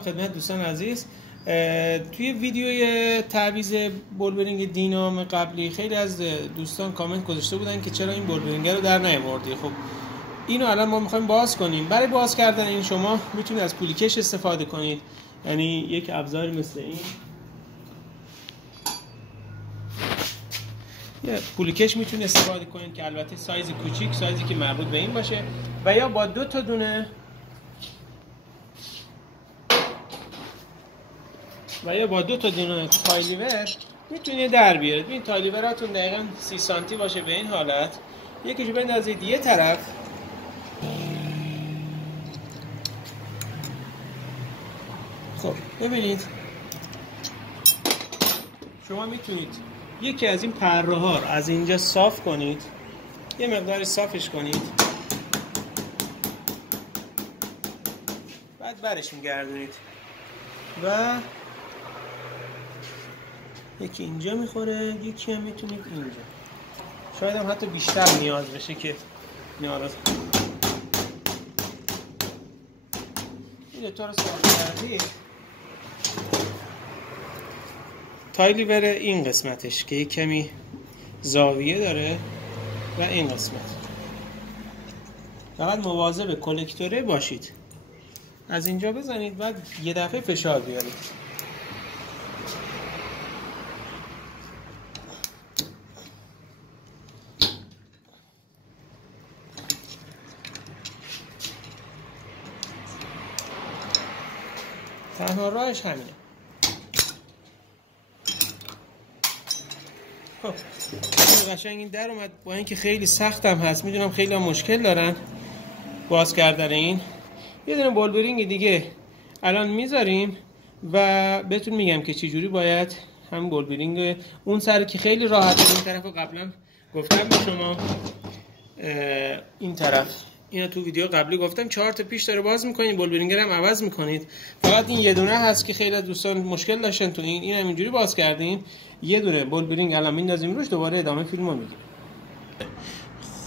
خدمت دوستان عزیز، توی ویدیوی تعویض بولبرینگ دینام قبلی خیلی از دوستان کامنت گذاشته بودن که چرا این بولبرینگ رو در نیاوردی. خب اینو الان ما میخوایم باز کنیم. برای باز کردن این شما میتونید از پولیکش استفاده کنید، یعنی یک ابزاری مثل این، یه پولیکش میتونید استفاده کنید که البته سایز کوچیک، سایزی که مربوط به این باشه، و یا با دو تا دونه تایلیور میتونید در بیارید. این تایلیوراتون دقیقاً 30 سانتی باشه به این حالت. یکیشو بندازید یه طرف، خب ببینید شما میتونید یکی از این پره‌ها رو از اینجا صاف کنید، یه مقداری صافش کنید، بعد برش میگردونید و یکی اینجا میخوره، یکی هم میتونید اینجا، شاید هم حتی بیشتر نیاز بشه که نیاز. این دوتا رو صاف کردید. تایلیور این قسمتش که یک کمی زاویه داره و این قسمت، فقط مواظب کلکتوره باشید، از اینجا بزنید بعد یه دفعه فشار بیارید. تنها راهش همینه. خب قشنگ این در اومد، با اینکه خیلی سخت هم هست، میدونم خیلی هم مشکل دارن باز کردن این. یه دونه بولبرینگ دیگه الان میذاریم و بهتون میگم که چه جوری باید هم بولبرینگ اون سر که خیلی راحته، این طرفو قبلا گفتم به شما، این طرف اینو تو ویدیو قبلی گفتم 4 تا پیش داره باز میکنید، بولبرینگ هم عوض میکنید. فقط این یه دونه هست که خیلی از دوستان مشکل داشتن تو این هم اینجوری باز کردیم. یه دونه بولبرینگ الان میندازیم روش، دوباره ادامه فیلمو میگیریم.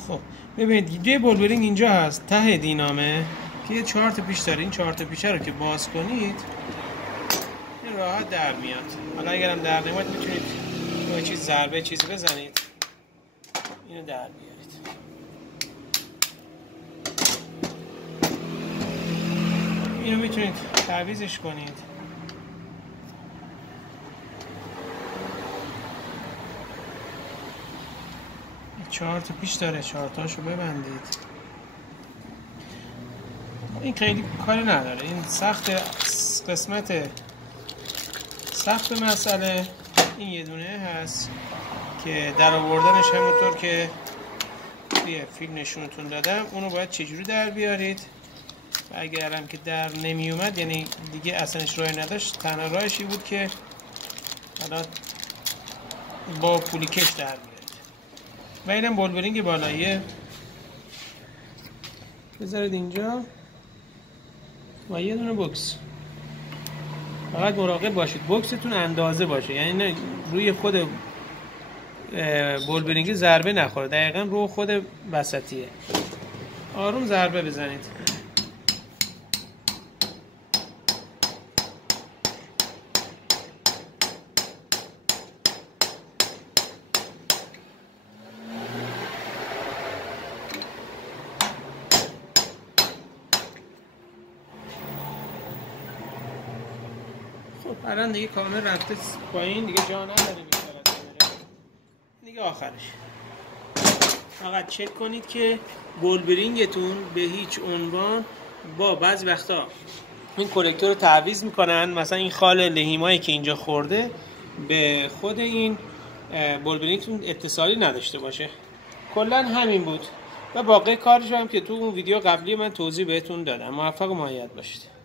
خب ببینید یه بولبرینگ اینجا هست ته دینامه که یه 4 تا پیش داره. این 4 تا پیشه رو که باز کنید این راحت در میاد. حالا اگرم در نمیاد میتونید با چیز ضربه چیزی بزنید اینو در بیارید. اینو میتونید تعویضش کنید. چهار تا پیش داره، 4 تاشو ببندید. این خیلی کاری نداره، این سخت قسمت سخت مسئله این یه دونه هست که در آوردنش همونطور که توی فیلم نشونتون دادم اونو باید چجوری در بیارید. و اگرم که در نمی اومد، یعنی دیگه اصلاش راهی نداشت، تنها راهشی بود که حالا با پولیکش در بیارید. و اینم بولبرینگ بالاییه، بذارید اینجا و یه دونه بوکس. فقط مراقب باشید بوکستون اندازه باشه، یعنی نه روی خود بولبرینگ ضربه نخوره، دقیقا رو خود وسطیه. آروم ضربه بزنید. الان دیگه کامل رفته پایین، دیگه جا نداره دیگه. آخرش فقط چک کنید که بولبرینگتون به هیچ عنوان، با بعضی وقتا این کلکتور رو تعویض میکنن، مثلا این خال لحیمایی که اینجا خورده به خود این بولبرینگتون اتصالی نداشته باشه. کلا همین بود و باقی کارش هم که تو اون ویدیو قبلی من توضیح بهتون دادم. موفق و مایت باشید.